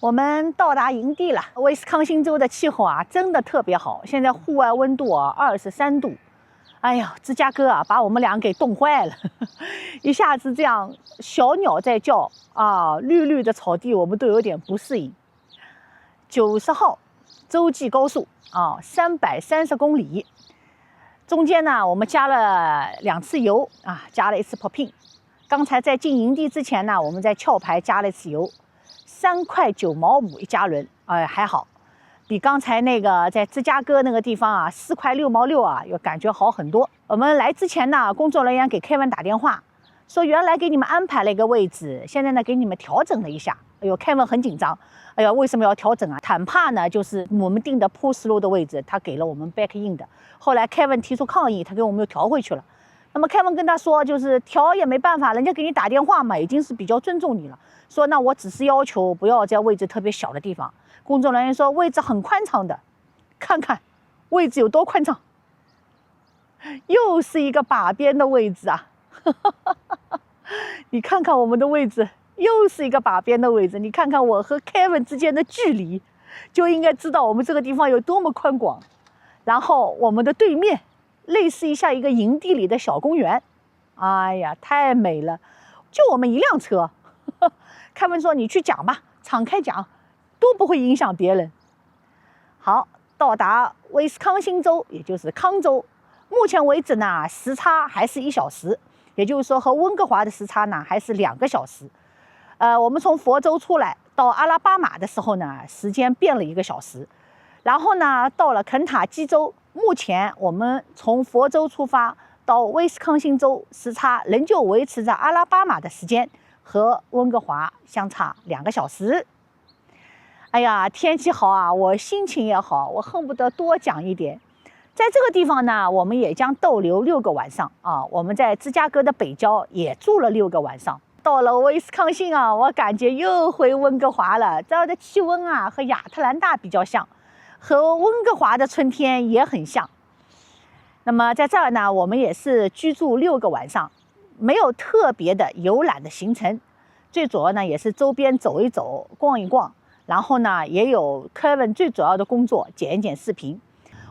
我们到达营地了。威斯康星州的气候啊，真的特别好。现在户外温度啊23度，哎呀，芝加哥啊，把我们俩给冻坏了。一下子这样小鸟在叫啊，绿绿的草地，我们都有点不适应。90号洲际高速啊，330公里。中间呢，我们加了2次油啊，加了1次 propane。刚才在进营地之前呢，我们在壳牌加了1次油。3块9毛5一加仑，还好，比刚才那个在芝加哥那个地方啊4块6毛6啊，要感觉好很多。我们来之前呢，工作人员给 Kevin 打电话，说原来给你们安排了一个位置，现在呢给你们调整了一下。哎呦 ，Kevin 很紧张，哎呀，为什么要调整啊？坦帕呢就是我们定的 pull slow 的位置，他给了我们 back in 的。后来 Kevin 提出抗议，他给我们又调回去了。那么 Kevin 跟他说，就是调也没办法，人家给你打电话嘛，已经是比较尊重你了。说那我只是要求不要在位置特别小的地方。工作人员说位置很宽敞的，看看位置有多宽敞，又是一个把边的位置啊！你看看我们的位置，又是一个把边的位置。你看看我和 Kevin 之间的距离，就应该知道我们这个地方有多么宽广。然后我们的对面，类似一下一个营地里的小公园，哎呀，太美了！就我们一辆车。凯文说：“你去讲吧，敞开讲，都不会影响别人。”好，到达威斯康星州，也就是康州。目前为止呢，时差还是1小时，也就是说和温哥华的时差呢还是2个小时。我们从佛州出来到阿拉巴马的时候呢，时间变了1个小时。然后呢，到了肯塔基州，目前我们从佛州出发到威斯康星州，时差仍旧维持着阿拉巴马的时间。和温哥华相差2个小时。哎呀，天气好啊，我心情也好，我恨不得多讲一点。在这个地方呢，我们也将逗留6个晚上啊。我们在芝加哥的北郊也住了6个晚上。到了威斯康星啊，我感觉又回温哥华了。这儿的气温啊和亚特兰大比较像，和温哥华的春天也很像。那么在这儿呢，我们也是居住6个晚上。没有特别的游览的行程，最主要呢也是周边走一走、逛一逛，然后呢也有 Kevin 最主要的工作剪一剪视频。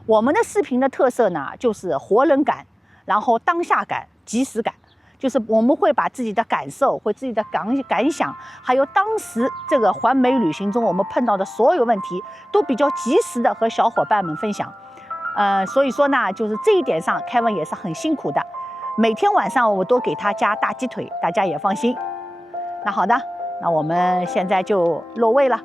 我们的视频的特色呢就是活人感，然后当下感、即时感，就是我们会把自己的感受、会自己的感想，还有当时这个环美旅行中我们碰到的所有问题，都比较及时的和小伙伴们分享。所以说呢，就是这一点上 Kevin 也是很辛苦的。每天晚上我都给他加大鸡腿，大家也放心。那好的，那我们现在就落位了。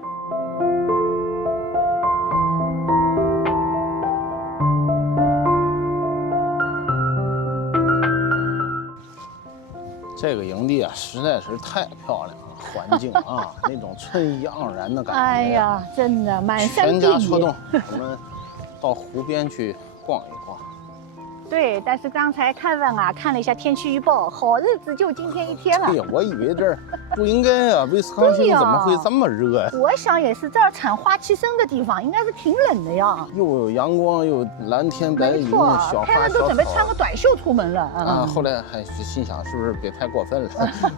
这个营地啊，实在是太漂亮了，环境啊，那种春意盎然的感觉。哎呀，真的满山遍野。全家出动，我们到湖边去逛一逛。对，但是刚才看了一下天气预报，好日子就今天一天了。对，我以为这儿不应该啊，威斯康星怎么会这么热呀？我想也是，这儿产花旗参的地方应该是挺冷的呀。又有阳光，又蓝天白云，小花小草。都准备穿个短袖出门了啊！后来还心想，是不是别太过分了，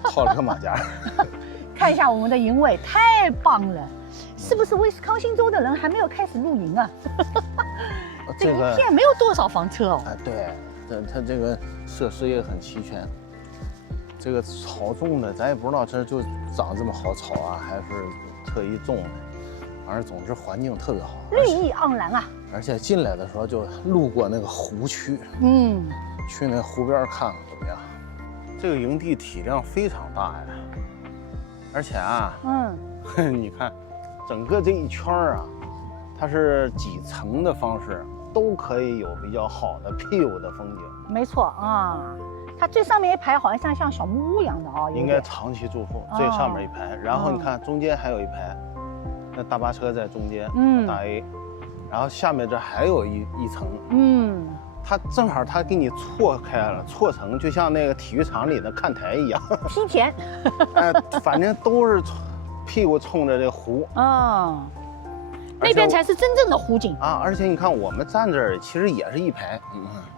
套了个马甲。看一下我们的营位，太棒了！是不是威斯康星州的人还没有开始露营啊？这一片没有多少房车哦。对，它这个设施也很齐全。这个草种的，咱也不知道这就长这么好草啊，还是特意种的。反正总之环境特别好，绿意盎然啊。而且进来的时候就路过那个湖区，去那湖边看看怎么样？这个营地体量非常大呀，而且啊，你看，整个这一圈啊，它是几层的方式。都可以有比较好的 view 的风景，没错啊。它最上面一排好像小木屋一样的啊，应该长期住户。最上面一排，然后你看中间还有一排，那大巴车在中间，大 A， 然后下面这还有一层，它正好它给你错开了，错层，就像那个体育场里的看台一样。梯田，反正都是屁股冲着这湖。那边才是真正的湖景啊！而且你看，我们站这儿其实也是一排。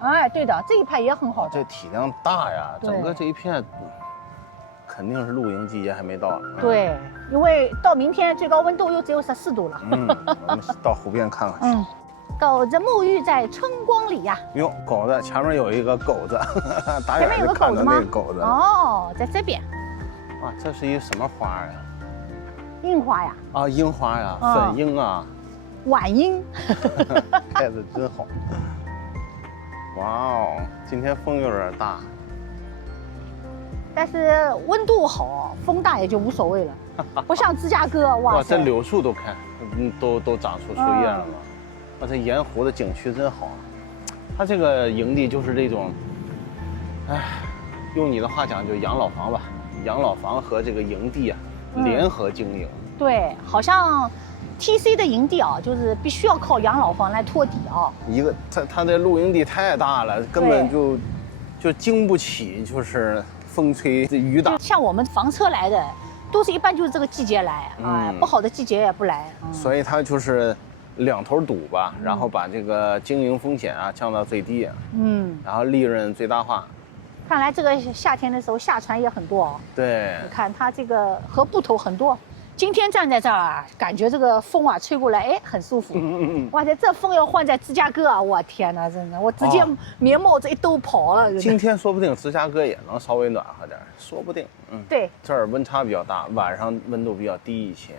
哎，对的，这一排也很好。这体量大呀，整个这一片肯定是露营季节还没到。对，因为到明天最高温度又只有14度了。我们到湖边看看去。狗子沐浴在春光里呀。哟，狗子前面有一个狗子，打前面有个狗子吗？狗子哦，在这边。啊，这是一什么花呀？樱花呀。啊，樱花呀，粉樱啊。晚樱。开的真好。哇哦，今天风有点大。但是温度好，风大也就无所谓了，不像芝加哥，哇这柳树都开，都长出树叶了吗？哇，这盐湖的景区真好。它这个营地就是这种，哎，用你的话讲就养老房吧，养老房和这个营地啊联合经营。对，好像 TC 的营地啊，就是必须要靠养老房来托底啊。它的露营地太大了，根本就经不起，就是风吹雨打。像我们房车来的，都是一般就是这个季节来啊，不好的季节也不来。所以它就是两头堵吧，然后把这个经营风险啊降到最低，然后利润最大化。看来这个夏天的时候下船也很多哦。对，你看它这个河埠头很多。今天站在这儿啊，感觉这个风啊吹过来，哎，很舒服。哇塞，这风要换在芝加哥啊，我天哪，真的，我直接棉帽子一兜跑了。今天说不定芝加哥也能稍微暖和点，说不定。对，这儿温差比较大，晚上温度比较低一些。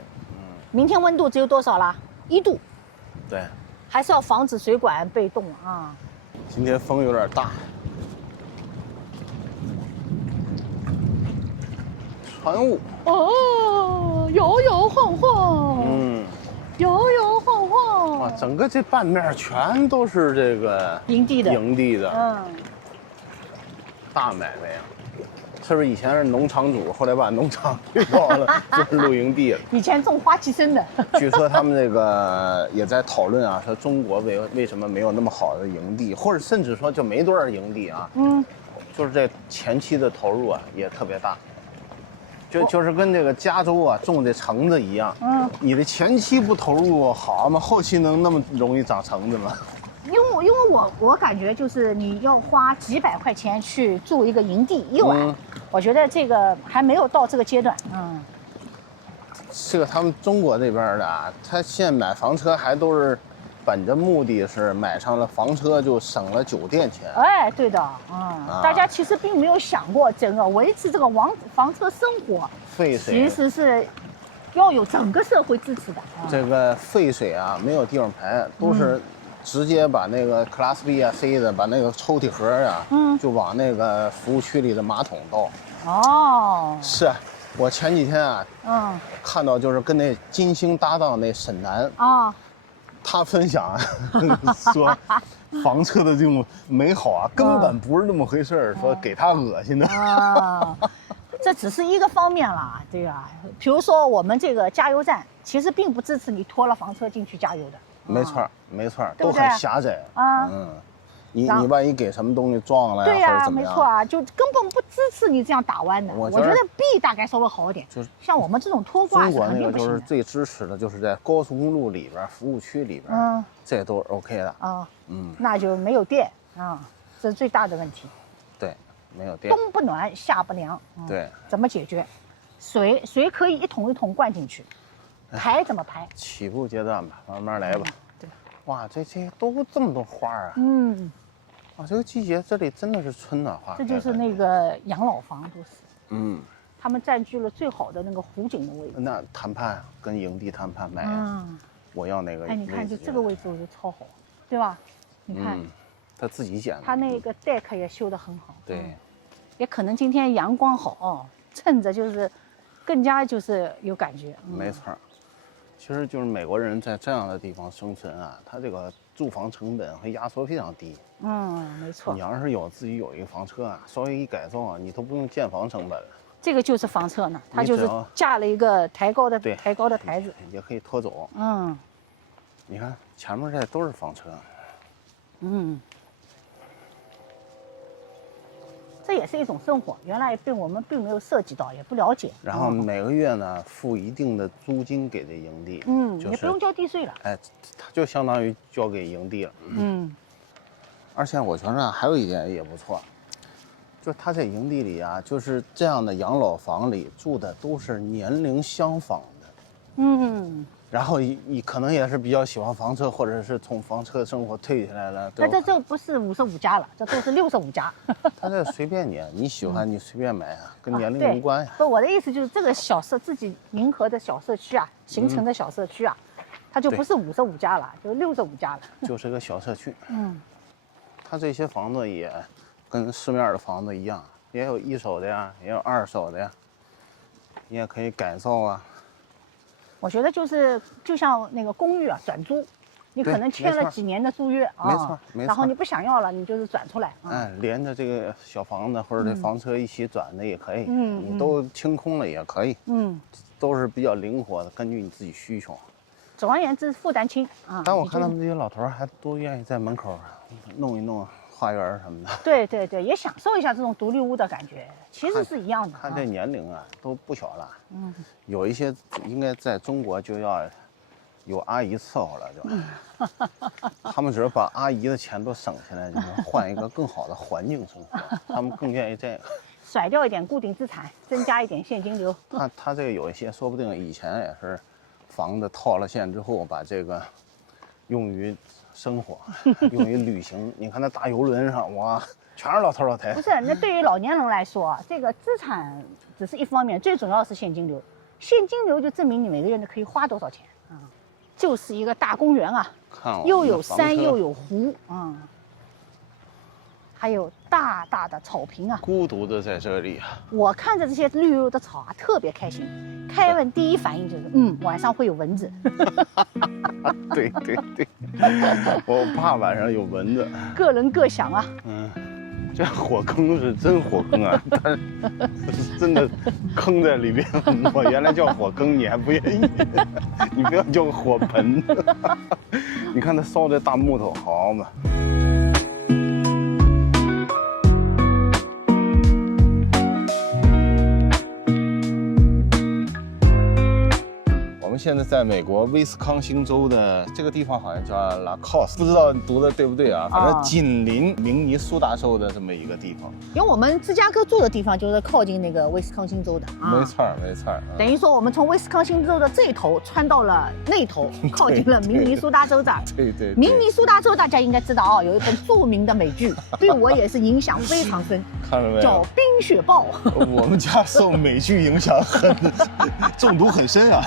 明天温度只有多少了？1度。对，还是要防止水管被冻啊。今天风有点大。船雾哦，摇摇晃晃，摇摇晃晃。哇，整个这半面全都是这个营地的，大买卖呀。是不是以前是农场主，后来把农场给搞了，就是露营地了？以前种花旗参的。据说他们这个也在讨论啊，说中国为什么没有那么好的营地，或者甚至说就没多少营地啊？就是这前期的投入啊也特別大。就是跟这个加州啊种这橙子一样，你的前期不投入好嘛，后期能那么容易长橙子吗？因为我感觉就是你要花几百块钱去住一个营地一晚，我觉得这个还没有到这个阶段。这个他们中国这边的啊，他现在买房车还都是本着目的是买上了房车就省了酒店钱。哎，对的，大家其实并没有想过整个维持这个房车生活，废水其实是要有整个社会支持的。这个废水啊，没有地方排，都是直接把那个 Class B 啊 C 的把那个抽屉盒啊，就往那个服务区里的马桶倒。哦，是我前几天啊，看到就是跟那金星搭档那沈楠啊。他分享说，房车的这种美好啊，根本不是那么回事儿，说给他恶心的。这只是一个方面啦，对吧？比如说我们这个加油站，其实并不支持你拖了房车进去加油的。没错，没错，都很狭窄啊。你万一给什么东西撞了呀，对呀，或者怎么样？没错啊，就根本不支持你这样打弯的。我觉得 B 大概稍微好一点，就是像我们这种拖挂，中国那个就是最支持的，就是在高速公路里边、服务区里边，这都是 OK 的。那就没有电啊，这是最大的问题。对，没有电，冬不暖，夏不凉。对，怎么解决？水可以一桶一桶灌进去，排怎么排？起步阶段吧，慢慢来吧。对，哇，这都这么多花啊！啊，这个季节这里真的是春暖花开。这就是那个养老房，都是。他们占据了最好的那个湖景的位置。那谈判跟营地谈判买，我要那个。哎，你看，就这个位置我觉得超好，对吧？你看，他自己剪的。他那个 deck 也修得很好。对，也可能今天阳光好，趁着就是更加就是有感觉。没错。其实就是美国人在这样的地方生存啊，他这个住房成本和压缩非常低。没错。你要是自己有一个房车啊，稍微一改造啊，你都不用建房成本了。这个就是房车呢，它就是架了一个抬高的台子，也可以拖走。你看前面这都是房车。这也是一种生活，原来我们并没有涉及到，也不了解。然后每个月呢付一定的租金给这营地，也不用交地税了。哎，它就相当于交给营地了。而且我觉得还有一点也不错，就他这营地里啊，就是这样的养老房里住的都是年龄相仿的。嗯。然后你可能也是比较喜欢房车，或者是从房车生活退下来了。那这不是55加了，这都是65加。他这随便你喜欢你随便买啊，跟年龄无关呀。不，我的意思就是这个小社自己迎合的小社区啊，形成的小社区啊，它就不是55加了，就65加了。就是个小社区。嗯。他这些房子也跟市面的房子一样，也有一手的呀，也有二手的呀，你也可以改造啊。我觉得就像那个公寓啊，转租，你可能签了几年的租约啊，没错，然后你不想要了，你就是转出来。连着这个小房子或者这房车一起转的也可以，你都清空了也可以，都是比较灵活的，根据你自己需求。总而言之，负担轻啊。但我看他们这些老头还都愿意在门口弄一弄花园什么的。对对对，也享受一下这种独立屋的感觉，其实是一样的。看这年龄啊，都不小了。有一些应该在中国就要有阿姨伺候了，就。他们只是把阿姨的钱都省下来，就是换一个更好的环境生活。他们更愿意这个。甩掉一点固定资产，增加一点现金流。他这个有一些，说不定以前也是房子套了现之后，把这个用于生活，用于旅行。你看那大游轮上，哇，全是老头老太太。不是，那对于老年人来说，这个资产只是一方面，最重要是现金流。现金流就证明你每个月可以花多少钱啊。就是一个大公园啊，又有山又有湖啊。还有大大的草坪啊，孤独的在这里啊。我看着这些绿油油的草啊，特别开心。凯文第一反应就是，晚上会有蚊子。对对对，我怕晚上有蚊子。个人各想啊。这火坑是真火坑啊，它是真的坑在里边。我原来叫火坑，你还不愿意，你不要叫火盆。你看它烧的大木头，好嘛。我们现在在美国威斯康星州的这个地方，好像叫拉考斯，不知道读的对不对啊？反正紧邻明尼苏达州的这么一个地方。因为我们芝加哥住的地方就是靠近那个威斯康星州的啊。没错没错。等于说我们从威斯康星州的这一头穿到了那头，靠近了明尼苏达州这儿。对对。明尼苏达州大家应该知道啊，有一本著名的美剧，对我也是影响非常深，看了没有？叫《冰雪暴》。我们家受美剧影响中毒很深啊。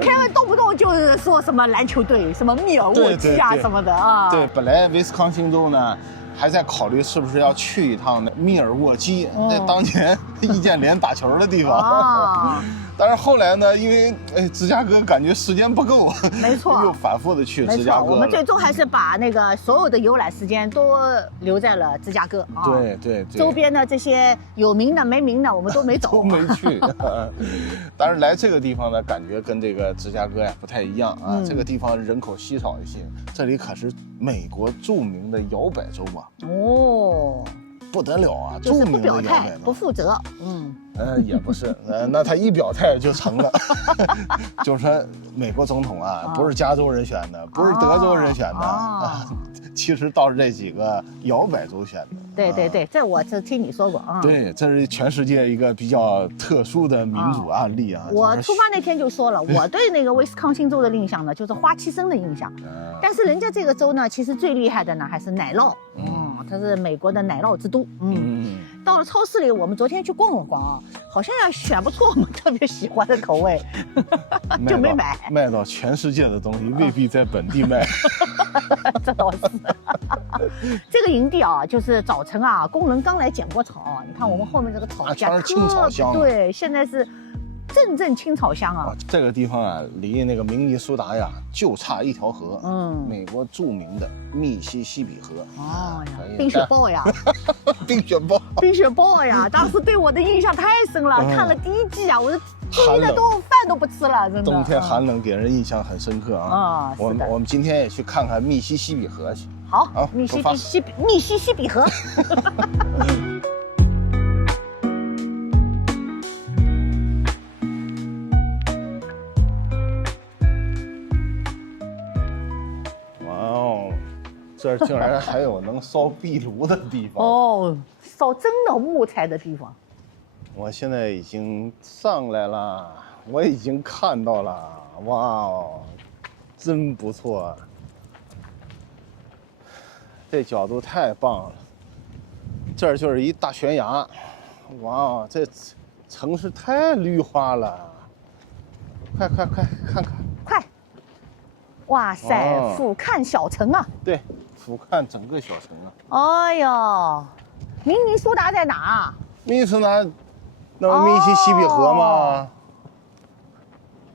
凯文动不动就是说什么篮球队、什么密尔沃基啊什么的啊。对，本来威斯康星州呢还在考虑是不是要去一趟密尔沃基，那当年易建联打球的地方。但是后来呢，因为芝加哥感觉时间不够，没错，又反复的去芝加哥。我们最终还是把那个所有的游览时间都留在了芝加哥啊。对对对。周边的这些有名的没名的我们都没走，都没去。但是来这个地方呢，感觉跟这个芝加哥呀不太一样啊。这个地方人口稀少一些，这里可是美国著名的摇摆州啊。哦。不得了啊！就是不表态、不负责。也不是，那他一表态就成了。就是说，美国总统啊，不是加州人选的，不是德州人选的啊，其实倒是这几个摇摆州选的。对对对，这我听你说过啊。对，这是全世界一个比较特殊的民主案例啊。我出发那天就说了，我对那个威斯康星州的印象呢，就是花旗参的印象。但是人家这个州呢，其实最厉害的呢还是奶酪。它是美国的奶酪之都。到了超市里，我们昨天去逛了逛啊，好像要选不出我们特别喜欢的口味，就没买。卖到全世界的东西未必在本地卖。这倒是。这个营地啊，就是早晨啊，工人刚来剪过草。你看我们后面这个草全是青草香。对，现在是阵阵青草香啊。这个地方啊，离那个明尼苏达呀就差一条河。美国著名的密西西比河。冰雪暴呀。冰雪暴。冰雪暴呀，当时对我的印象太深了。看了第一季啊，我是气的都饭都不吃了，真的。冬天寒冷给人印象很深刻啊。我们今天也去看看密西西比河去。好，密西西比河。这儿竟然还有能烧壁炉的地方哦，烧真的木材的地方。我现在已经上来了，我已经看到了，哇哦，真不错，这角度太棒了。这儿就是一大悬崖，哇哦，这城市太绿化了，快看看，快！哇塞，俯瞰小城啊！对，俯瞰整个小城啊。哎呦，明尼苏达在哪？密苏达，那密西西比河嘛，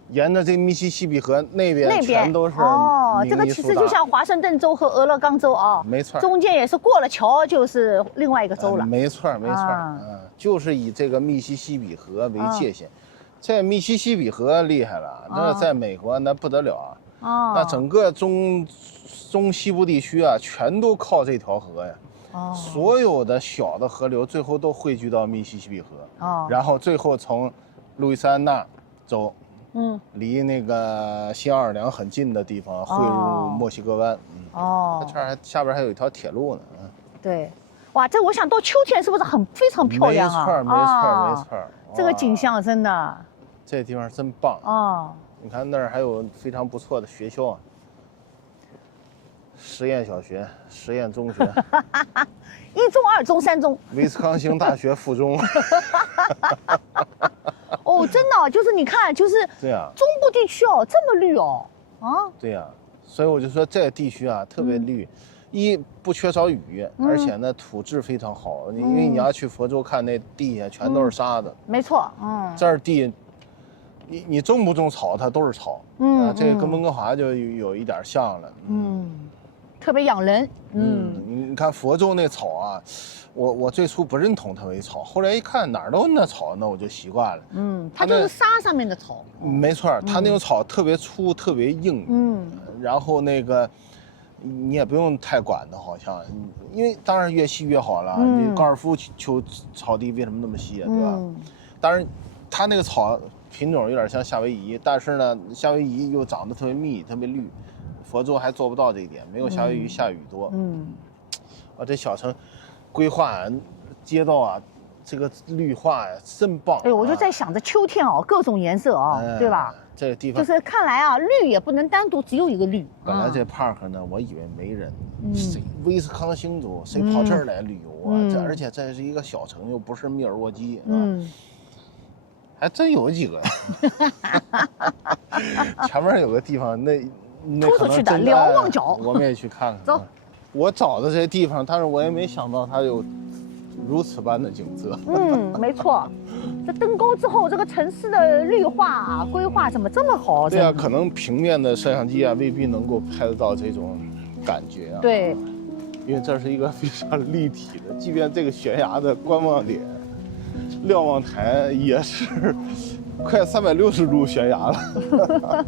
沿着这密西西比河那边全都是哦，这个其实就像华盛顿州和俄勒冈州啊，没错，中间也是过了桥就是另外一个州了。没错，就是以这个密西西比河为界限。这密西西比河厉害了，那在美国那不得了啊！那整个中西部地区啊，全都靠这条河呀。所有的小的河流最后都汇聚到密西西比河，然后最后从路易斯安那州，离那个新奥尔良很近的地方汇入墨西哥湾。它这儿下边还有一条铁路呢。对，哇，这我想到秋天是不是非常漂亮啊？没错，这个景象真的，这地方真棒啊！你看那儿还有非常不错的学校啊。实验小学、实验中学，一中、二中、三中，威斯康星大学附中。哦，真的，就是你看，就是对呀，中部地区哦，这么绿哦，啊，对呀，所以我就说这地区啊特别绿，一不缺少雨，而且呢土质非常好，因为你要去佛州看那地下全都是沙子，没错，这儿地。你种不种草，它都是草，这个跟温哥华就有一点像了，特别养人，你看佛州那草啊，我最初不认同它为草，后来一看哪儿都那草，那我就习惯了，它就是沙上面的草，没错，它那种草特别粗，特别硬，然后那个你也不用太管它，好像，因为当然越细越好了，你高尔夫球草地为什么那么细啊，对吧？当然，它那个草。品种有点像夏威夷，但是呢，夏威夷又长得特别密、特别绿，佛州还做不到这一点，没有夏威夷下雨多。这小城规划、街道啊，这个绿化呀，真棒。哎，我就在想着秋天哦，各种颜色啊，对吧？这个地方就是看来啊，绿也不能单独只有一个绿。本来这 park 呢，我以为没人，谁威斯康星州谁跑这儿来旅游啊？而且这是一个小城，又不是密尔沃基啊。还真有几个呀！前面有个地方，那突出去的瞭望角，我们也去看看。走，我找的这些地方，但是我也没想到它有如此般的景色。没错，这登高之后，这个城市的绿化规划怎么这么好？对啊，可能平面的摄像机啊，未必能够拍得到这种感觉啊。对，因为这是一个非常立体的，即便这个悬崖的观望点。瞭望台也是快360度悬崖了。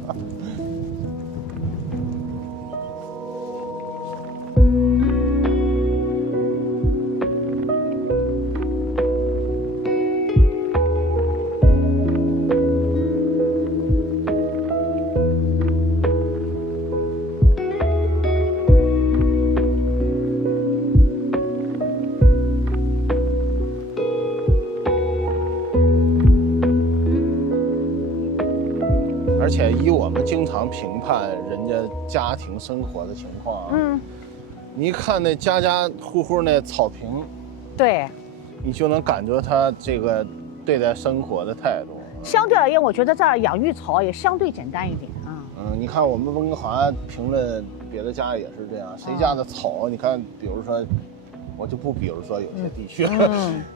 而且以我们经常评判人家家庭生活的情况啊，你一看那家家户户那草坪，对，你就能感觉他这个对待生活的态度。相对而言，我觉得这儿养育草也相对简单一点啊。你看我们温哥华评论别的家也是这样，谁家的草，你看，比如说。我就不比如说有些地区，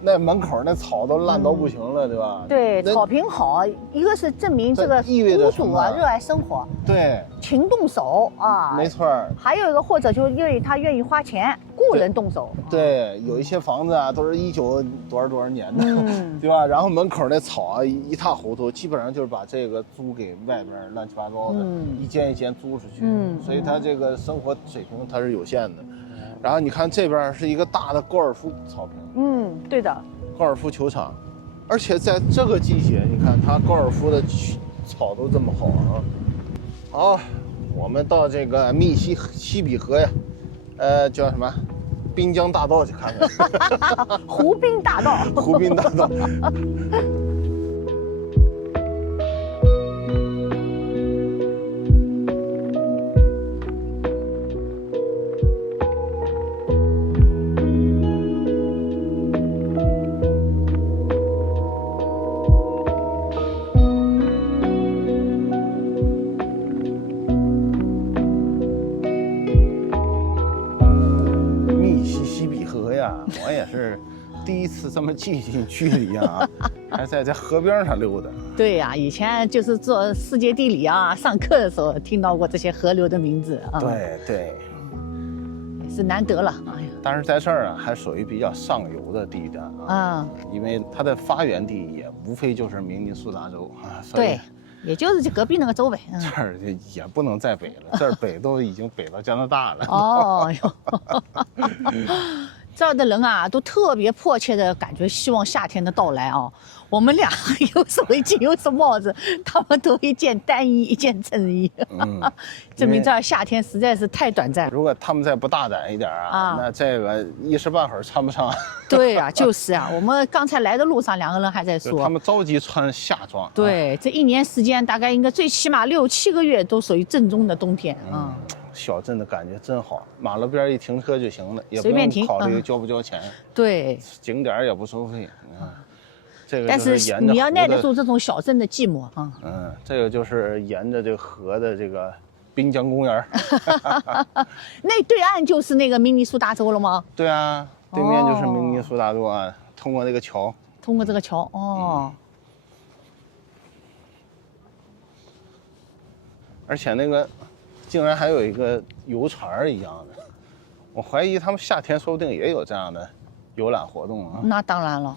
那门口那草都烂到不行了，对吧？对，草坪好，一个是证明这个屋主啊热爱生活，对，勤动手啊，没错。还有一个或者就因为他愿意花钱雇人动手。对，有一些房子啊都是19多少年的，对吧？然后门口那草啊一塌糊涂，基本上就是把这个租给外边乱七八糟的，一间一间租出去，所以他这个生活水平它是有限的。然后你看这边是一个大的高尔夫草坪，对的，高尔夫球场，而且在这个季节，你看它高尔夫的草都这么好啊。好，我们到这个密西西比河呀，叫什么？滨江大道去看看。湖滨大道。湖滨大道。我也是第一次这么近距离啊，还在河边上溜达。对呀，以前就是做世界地理啊，上课的时候听到过这些河流的名字啊。对对，也是难得了。哎呀，但是在这儿啊，还属于比较上游的地段啊，因为它的发源地也无非就是明尼苏达州啊。对，也就是这隔壁那个州呗。这儿也不能再北了，这儿北都已经北到加拿大了。哦哟。这儿的人啊，都特别迫切的感觉希望夏天的到来啊。我们俩又是围巾又是帽子，他们都一件单衣一件衬衣，证明这儿夏天实在是太短暂。如果他们再不大胆一点啊，那这个一时半会儿穿不上。对呀，就是啊，我们刚才来的路上，两个人还在说，他们着急穿夏装。对，这一年时间大概应该最起码6、7个月都属于正宗的冬天啊。小镇的感觉真好，马路边一停车就行了，也不随便停，考虑交不交钱。对，景点也不收费。这个但是你要耐得住这种小镇的寂寞啊。这个就是沿着这个河的这个滨江公园。那对岸就是那个明尼苏达州了吗？对啊，对面就是明尼苏达州啊，通过这个桥。通过这个桥哦。而且那个。竟然还有一个游船一样的，我怀疑他们夏天说不定也有这样的游览活动啊。那当然了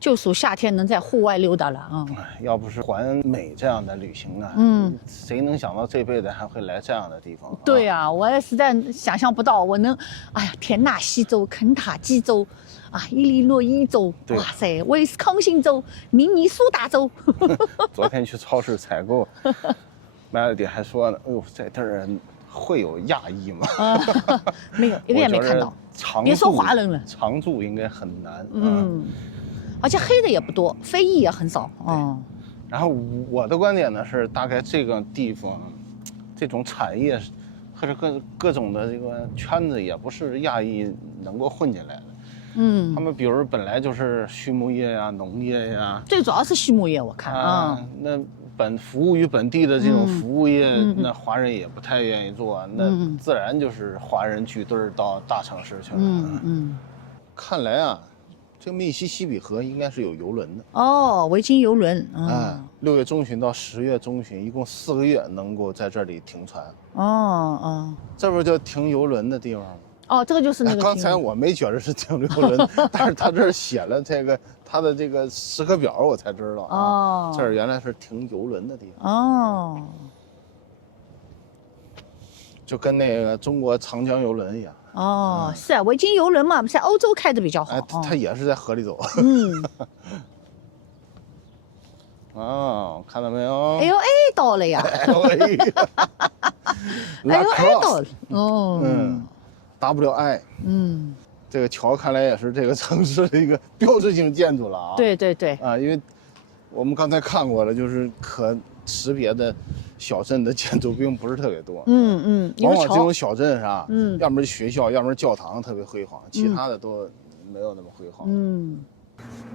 就属夏天能在户外溜达了啊。要不是环美这样的旅行啊，谁能想到这辈子还会来这样的地方？对呀，我也实在想象不到，我能，哎呀，田纳西州、肯塔基州，啊，伊利诺伊州，哇塞，威斯康星州、明尼苏达州。昨天去超市采购。Melody 还说呢，哎呦，在这儿会有亚裔吗？没有，一个也没看到。别说华人了，常住应该很难。而且黑的也不多，非裔也很少。然后我的观点呢是，大概这个地方，这种产业或者各种的这个圈子，也不是亚裔能够混进来的。他们比如本来就是畜牧业呀、农业呀，最主要是畜牧业，我看那。服务于本地的这种服务业，那华人也不太愿意做，那自然就是华人聚堆到大城市去了。看来啊，这个密西西比河应该是有游轮的。维京游轮。6月中旬到10月中旬，一共4个月能够在这里停船。这不就停游轮的地方吗？这个就是那个。刚才我没觉得是停游轮，但是他这儿写了这个他的这个时刻表，我才知道这儿原来是停游轮的地方。就跟那个中国长江游轮一样。是啊，维京游轮嘛，在欧洲开的比较好。它也是在河里走。看到没有？哎呦，到了呀！哎呦，到了。WI。这个桥看来也是这个城市的一个标志性建筑了啊。对对对。因为我们刚才看过了，就是可识别的小镇的建筑并不是特别多。往往这种小镇上，要么是学校，要么是教堂特别辉煌，其他的都没有那么辉煌。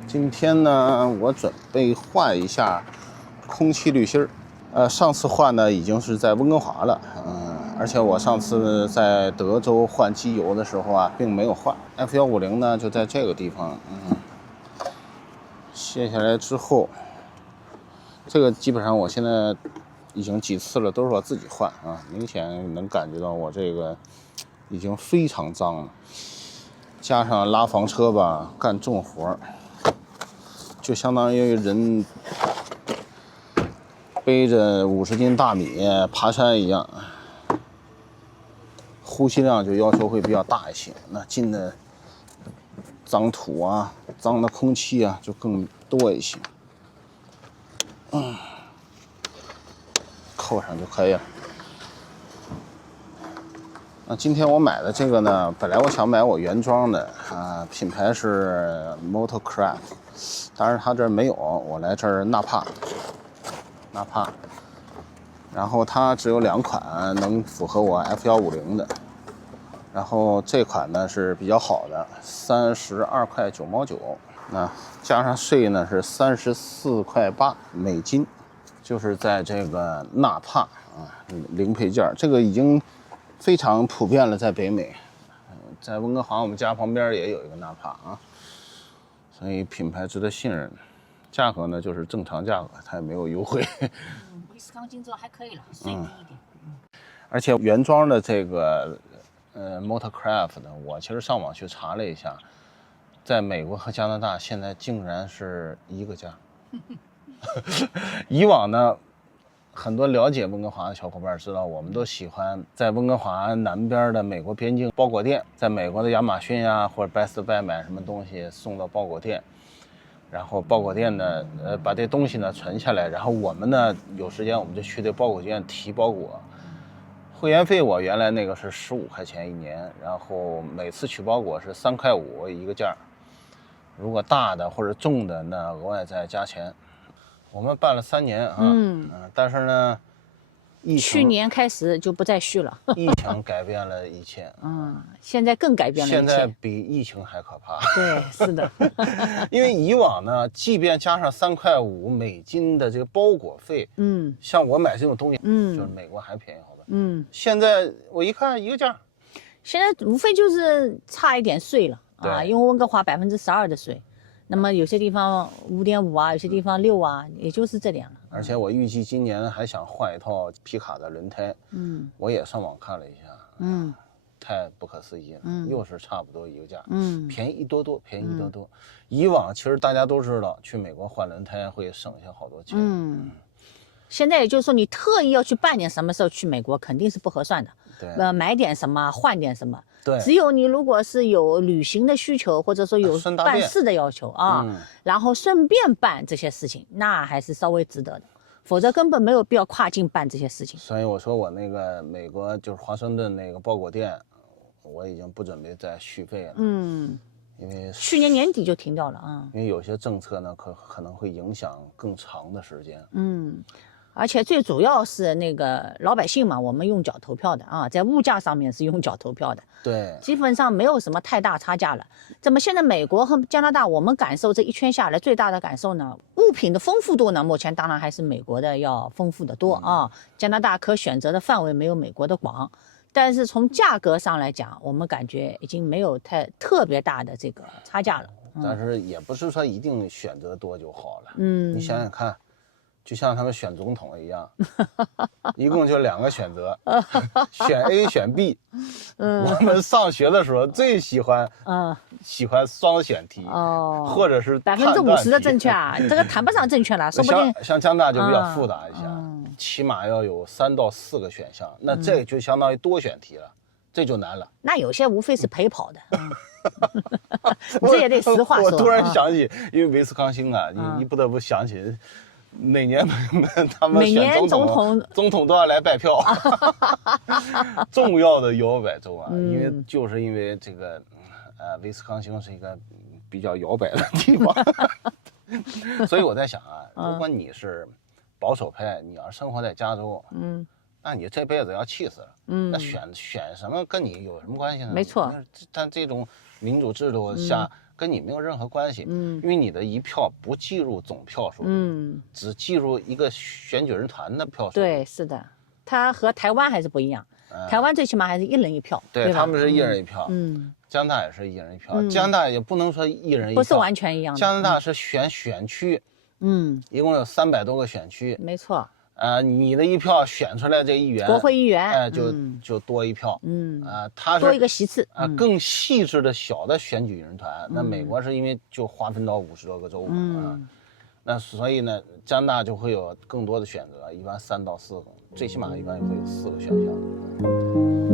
今天呢，我准备换一下空气滤芯儿。上次换呢已经是在温哥华了。而且我上次在德州换机油的时候啊，并没有换。F150呢就在这个地方。卸下来之后，这个基本上我现在已经几次了，都是我自己换明显能感觉到我这个已经非常脏了。加上拉房车吧，干重活，就相当于人背着50斤大米爬山一样。呼吸量就要求会比较大一些，那进的脏土啊、脏的空气啊就更多一些。扣上就可以了。那今天我买的这个呢，本来我想买我原装的品牌是 Motorcraft， 当然它这儿没有，我来这儿纳帕，然后它只有2款能符合我 F150的，然后这款呢是比较好的，32块9毛9，那加上税呢是34块8美金，就是在这个纳帕零配件，这个已经非常普遍了，在北美，在温哥华我们家旁边也有一个纳帕所以品牌值得信任。价格呢就是正常价格，它也没有优惠。威斯康星之后还可以了，税低一点。而且原装的这个Motorcraft 呢，我其实上网去查了一下，在美国和加拿大现在竟然是一个价。以往呢，很多了解温哥华的小伙伴知道，我们都喜欢在温哥华南边的美国边境包裹店，在美国的亚马逊或者 Best Buy 买什么东西送到包裹店，然后包裹店呢，把这东西呢存下来，然后我们呢有时间我们就去这包裹店提包裹。会员费我原来那个是15块钱1年，然后每次取包裹是3块5一个件，如果大的或者重的，那额外再加钱。我们办了3年但是呢，去年开始就不再续了。疫情改变了一切。现在更改变了一切。现在比疫情还可怕。对，是的。因为以往呢，即便加上3块5美金的这个包裹费，像我买这种东西，就是美国还便宜好吧？现在我一看一个价，现在无非就是差一点税了因为温哥华12%的税。那么有些地方5.5有些地方6也就是这点了。而且我预计今年还想换一套皮卡的轮胎，我也上网看了一下，太不可思议了，又是差不多一个价，便宜一多多，便宜一多多。以往其实大家都知道，去美国换轮胎会省下好多钱，现在也就是说，你特意要去办点什么时候去美国，肯定是不合算的。对，买点什么换点什么。对，只有你如果是有旅行的需求，或者说有办事的要求然后顺便办这些事情，那还是稍微值得的。否则根本没有必要跨境办这些事情。所以我说我那个美国就是华盛顿那个包裹店，我已经不准备再续费了。因为去年年底就停掉了因为有些政策呢可能会影响更长的时间。而且最主要是那个老百姓嘛，我们用脚投票的在物价上面是用脚投票的，对，基本上没有什么太大差价了。那么现在美国和加拿大，我们感受这一圈下来最大的感受呢，物品的丰富度呢，目前当然还是美国的要丰富得多加拿大可选择的范围没有美国的广，但是从价格上来讲，我们感觉已经没有特别大的这个差价了。但是也不是说一定选择多就好了。你想想看。就像他们选总统一样，一共就2个选择，选 A 选 B。我们上学的时候最喜欢双选题，或者是50%的正确这个谈不上正确了，说不定像加拿大就比较复杂一下，起码要有3到4个选项，那这就相当于多选题了，这就难了。那有些无非是陪跑的。这也得实话说。我突然想起，因为威斯康星你不得不想起。哪年他们选总统都要来拜票，重要的摇摆州因为这个威斯康星是一个比较摇摆的地方，所以我在想如果你是保守派，你要是生活在加州，那你这辈子要气死了，那选什么跟你有什么关系呢？没错，但这种民主制度下。跟你没有任何关系，因为你的一票不计入总票数，只计入一个选举人团的票数。对，是的，它和台湾还是不一样，台湾最起码还是1人1票，对，他们是1人1票，加拿大也是1人1票，加拿大也不能说1人1票，不是完全一样的，加拿大是选区，一共有300多个选区，没错。你的一票选出来这议员，国会议员，就多一票，他是多一个席次，更细致的小的选举人团。那美国是因为就划分到50多个州嘛，那所以呢，加拿大就会有更多的选择，一般3到4个，最起码一般也会有4个选项。